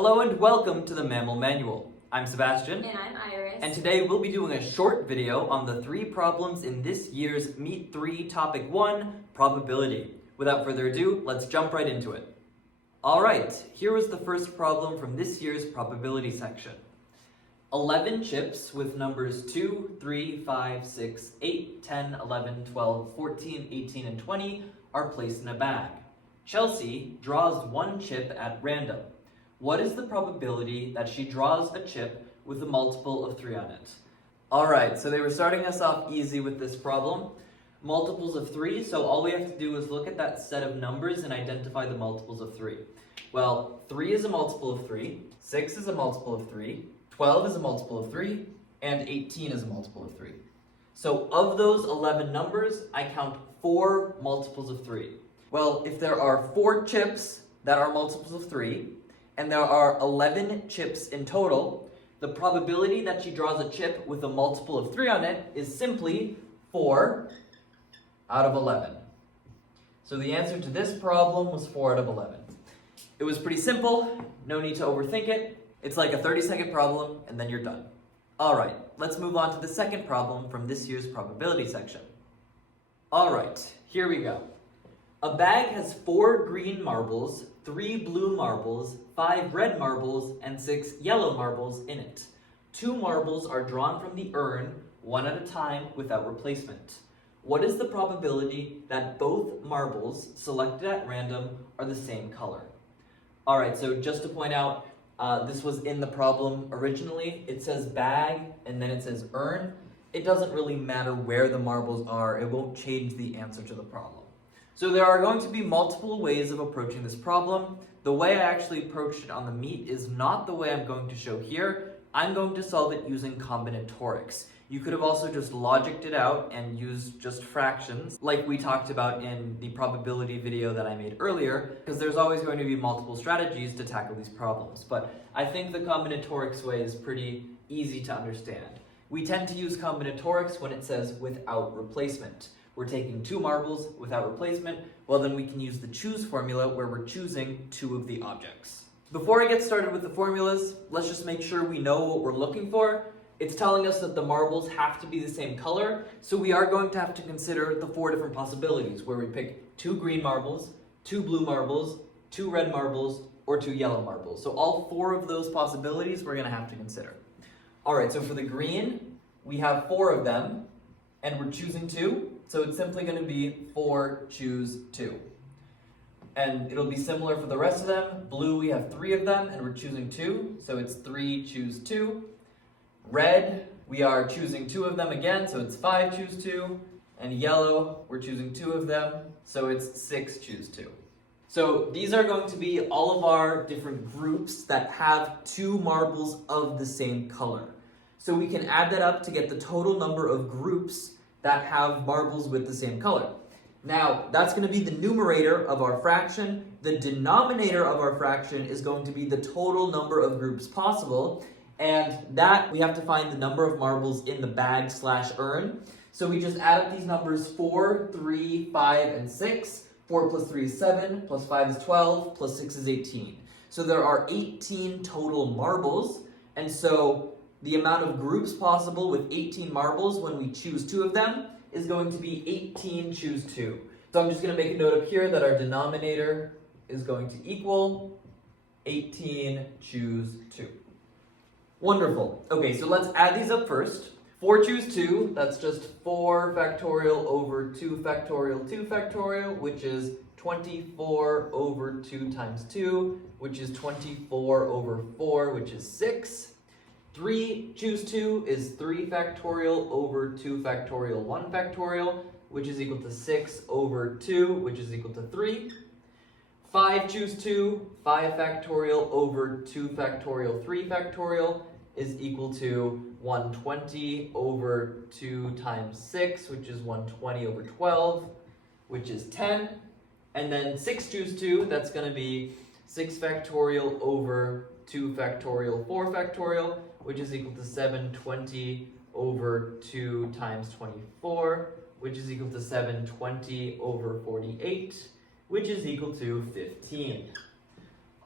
Hello and welcome to the MAML Manual. I'm Sebastian. And I'm Iris. And today we'll be doing a short video on the 3 problems in this year's Meet 3 Topic 1, Probability. Without further ado, let's jump right into it. Alright, here is the first problem from this year's probability section. 11 chips with numbers 2, 3, 5, 6, 8, 10, 11, 12, 14, 18, and 20 are placed in a bag. Chelsea draws one chip at random. What is the probability that she draws a chip with a multiple of 3 on it? Alright, so they were starting us off easy with this problem. Multiples of 3, so all we have to do is look at that set of numbers and identify the multiples of 3. Well, 3 is a multiple of 3, 6 is a multiple of 3, 12 is a multiple of 3, and 18 is a multiple of 3. So of those 11 numbers, I count 4 multiples of 3. Well, if there are 4 chips that are multiples of 3, and there are 11 chips in total, the probability that she draws a chip with a multiple of 3 on it is simply 4 out of 11. So the answer to this problem was 4 out of 11. It was pretty simple, no need to overthink it. It's like a 30-second problem, and then you're done. Alright, let's move on to the second problem from this year's probability section. Alright, here we go. A bag has 4 green marbles, 3 blue marbles, 5 red marbles, and 6 yellow marbles in it. 2 marbles are drawn from the urn, one at a time without replacement. What is the probability that both marbles selected at random are the same color? Alright, so just to point out, this was in the problem originally. It says bag and then it says urn. It doesn't really matter where the marbles are. It won't change the answer to the problem. So there are going to be multiple ways of approaching this problem. The way I actually approached it on the Meet is not the way I'm going to show here. I'm going to solve it using combinatorics. You could have also just logicked it out and used just fractions, like we talked about in the probability video that I made earlier, because there's always going to be multiple strategies to tackle these problems. But I think the combinatorics way is pretty easy to understand. We tend to use combinatorics when it says without replacement. We're taking 2 marbles without replacement, well then we can use the choose formula where we're choosing 2 of the objects. Before I get started with the formulas, let's just make sure we know what we're looking for. It's telling us that the marbles have to be the same color, so we are going to have to consider the 4 different possibilities where we pick 2 green marbles, 2 blue marbles, 2 red marbles, or 2 yellow marbles. So all 4 of those possibilities we're going to have to consider. Alright, so for the green, we have 4 of them, and we're choosing 2. So it's simply going to be 4, choose 2. And it'll be similar for the rest of them. Blue, we have 3 of them, and we're choosing 2. So it's 3, choose 2. Red, we are choosing 2 of them again, so it's 5, choose 2. And yellow, we're choosing 2 of them, so it's 6, choose 2. So these are going to be all of our different groups that have 2 marbles of the same color. So we can add that up to get the total number of groups that have marbles with the same color. Now, that's going to be the numerator of our fraction. The denominator of our fraction is going to be the total number of groups possible, and that we have to find the number of marbles in the bag / urn. So we just add up these numbers 4, 3, 5, and 6. 4 plus 3 is 7, plus 5 is 12, plus 6 is 18. So there are 18 total marbles, and so the amount of groups possible with 18 marbles when we choose 2 of them is going to be 18 choose 2. So I'm just going to make a note up here that our denominator is going to equal 18 choose 2. Wonderful. Okay, so let's add these up first. 4 choose 2, that's just 4 factorial over 2 factorial 2 factorial, which is 24 over 2 times 2, which is 24 over 4, which is 6. 3 choose 2 is 3 factorial over 2 factorial 1 factorial, which is equal to 6 over 2, which is equal to 3. 5 choose 2, 5 factorial over 2 factorial 3 factorial is equal to 120 over 2 times 6, which is 120 over 12, which is 10. And then 6 choose 2, that's going to be 6 factorial over 2 factorial 4 factorial, which is equal to 720 over 2 times 24, which is equal to 720 over 48, which is equal to 15.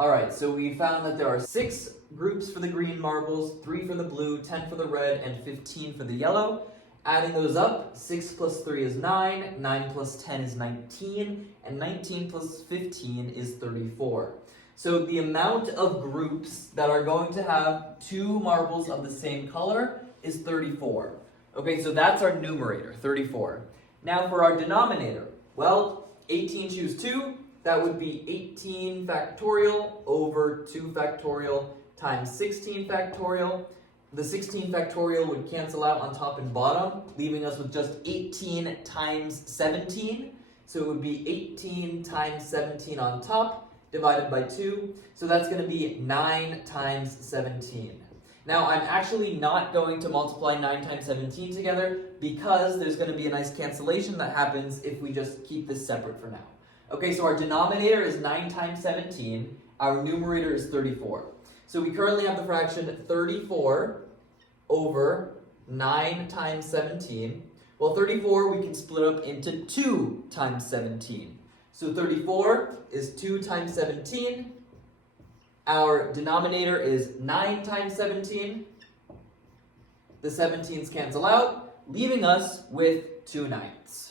Alright, so we found that there are 6 groups for the green marbles, 3 for the blue, 10 for the red, and 15 for the yellow. Adding those up, 6 plus 3 is 9, 9 plus 10 is 19, and 19 plus 15 is 34. So the amount of groups that are going to have 2 marbles of the same color is 34. Okay, so that's our numerator, 34. Now for our denominator, well, 18 choose 2, that would be 18 factorial over 2 factorial times 16 factorial. The 16 factorial would cancel out on top and bottom, leaving us with just 18 times 17. So it would be 18 times 17 on top, divided by 2. So that's going to be 9 times 17. Now, I'm actually not going to multiply 9 times 17 together because there's going to be a nice cancellation that happens if we just keep this separate for now. Okay, so our denominator is 9 times 17. Our numerator is 34. So we currently have the fraction 34 over 9 times 17. Well, 34 we can split up into 2 times 17. So 34 is 2 times 17. Our denominator is 9 times 17. The 17s cancel out, leaving us with 2 ninths.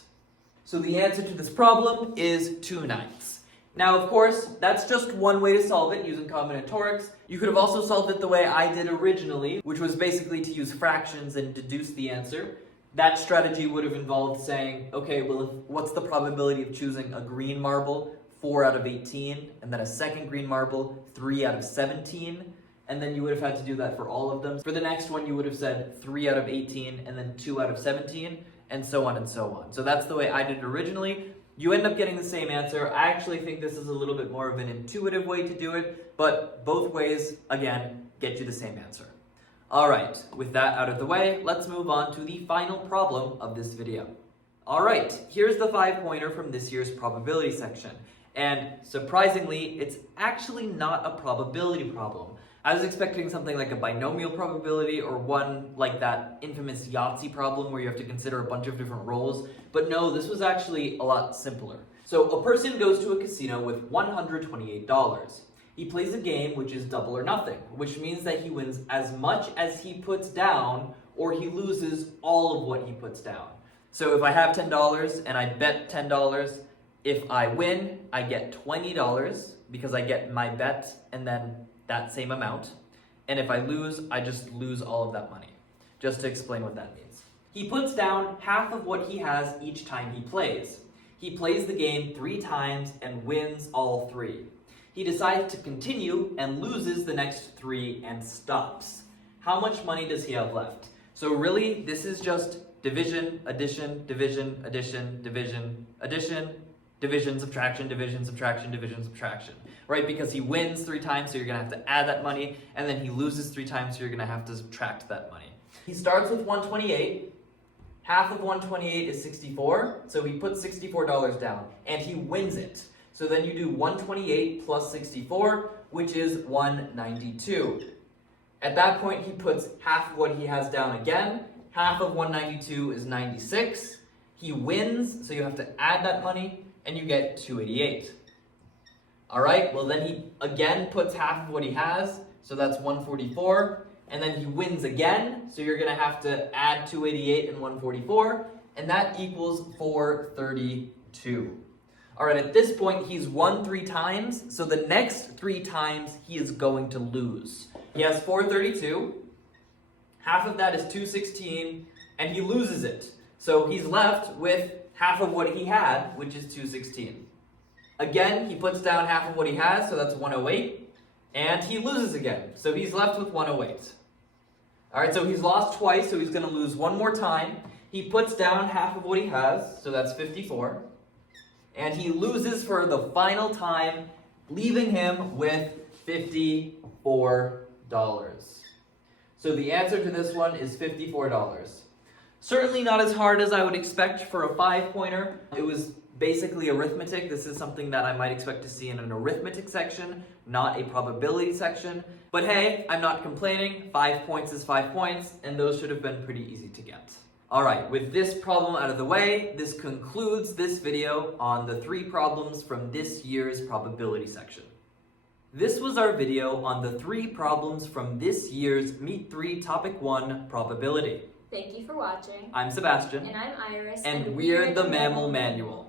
So the answer to this problem is 2 ninths. Now, of course, that's just one way to solve it using combinatorics. You could have also solved it the way I did originally, which was basically to use fractions and deduce the answer. That strategy would have involved saying, okay, well, what's the probability of choosing a green marble? 4 out of 18, and then a second green marble, 3 out of 17, and then you would have had to do that for all of them. For the next one, you would have said 3 out of 18, and then 2 out of 17, and so on and so on. So that's the way I did it originally. You end up getting the same answer. I actually think this is a little bit more of an intuitive way to do it, but both ways, again, get you the same answer. Alright, with that out of the way, let's move on to the final problem of this video. Alright, here's the 5-pointer from this year's probability section. And surprisingly, it's actually not a probability problem. I was expecting something like a binomial probability or one like that infamous Yahtzee problem where you have to consider a bunch of different roles. But no, this was actually a lot simpler. So a person goes to a casino with $128. He plays a game which is double or nothing, which means that he wins as much as he puts down or he loses all of what he puts down. So if I have $10 and I bet $10, if I win, I get $20 because I get my bet and then that same amount. And if I lose, I just lose all of that money. Just to explain what that means. He puts down half of what he has each time he plays. He plays the game 3 times and wins all 3. He decides to continue and loses the next 3 and stops. How much money does he have left? So really, this is just division, addition, division, addition, division, addition, division, subtraction, division, subtraction, division, subtraction, right? Because he wins 3 times, so you're gonna have to add that money, and then he loses 3 times, so you're gonna have to subtract that money. He starts with 128. Half of 128 is 64, so he puts $64 down, and he wins it. So then you do 128 plus 64, which is 192. At that point, he puts half of what he has down again. Half of 192 is 96. He wins, so you have to add that money, and you get 288. All right, well then he again puts half of what he has, so that's 144, and then he wins again, so you're gonna have to add 288 and 144, and that equals 432. All right, at this point, he's won 3 times, so the next 3 times he is going to lose. He has 432, half of that is 216, and he loses it. So he's left with half of what he had, which is 216. Again, he puts down half of what he has, so that's 108, and he loses again, so he's left with 108. All right, so he's lost twice, so he's going to lose one more time. He puts down half of what he has, so that's 54, and he loses for the final time, leaving him with $54. So the answer to this one is $54. Certainly not as hard as I would expect for a 5-pointer. It was basically arithmetic. This is something that I might expect to see in an arithmetic section, not a probability section. But hey, I'm not complaining. 5 points is 5 points, and those should have been pretty easy to get. All right, with this problem out of the way, this concludes this video on the 3 problems from this year's probability section. This was our video on the 3 problems from this year's Meet 3 Topic 1 Probability. Thank you for watching. I'm Sebastian. And I'm Iris. And we're the MAML Manual.